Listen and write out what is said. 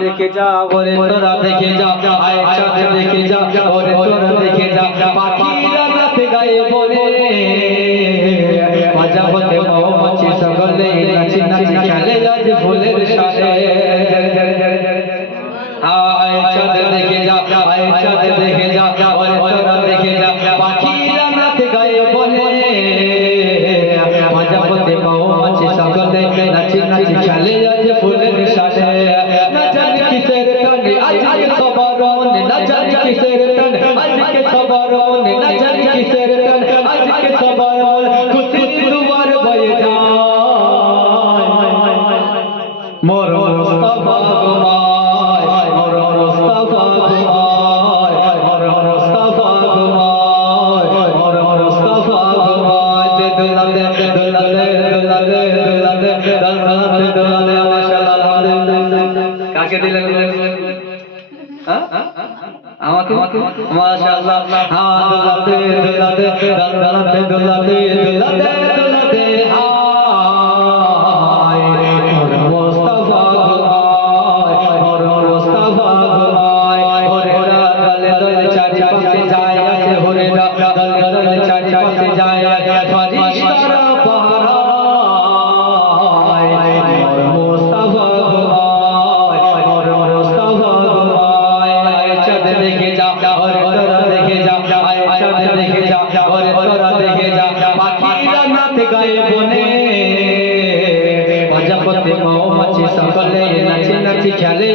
देखे जा ओरे तोरा देखे जा आयशा देखे जा ओरे तोरा देखे जा पाखीरा नाच गाए बोले मजा होते मौमाছি সকলে নাচি নাচি খেলে আজ ফুলের সাথে आयशा देखे जा आयशा देखे जा ओरे तोरा देखे जा पाखीरा नाच गाए बोले मजा होते मौमाছি সকলে নাচি নাচি খেলে আজ ফুলের সাথে माशाअल्लाह हाँ दुलाते दुलाते दुलाते दुलाते दुलाते दुलाते हाय और मुस्तफा और मुस्तफा और गले गले चाची पासे जाए ऐसे हो रे गले गले चाची पासे जाए फरिश्ता पहरा और मुस्तफा और मुस्तफा आयशा देखे जा और तोरा देखे जा आयशा देखे जा और तोरा देखे जा पाखीरा नाच गाए बने मजा करते मौमाছি সকলে নাচি নাচি খেলে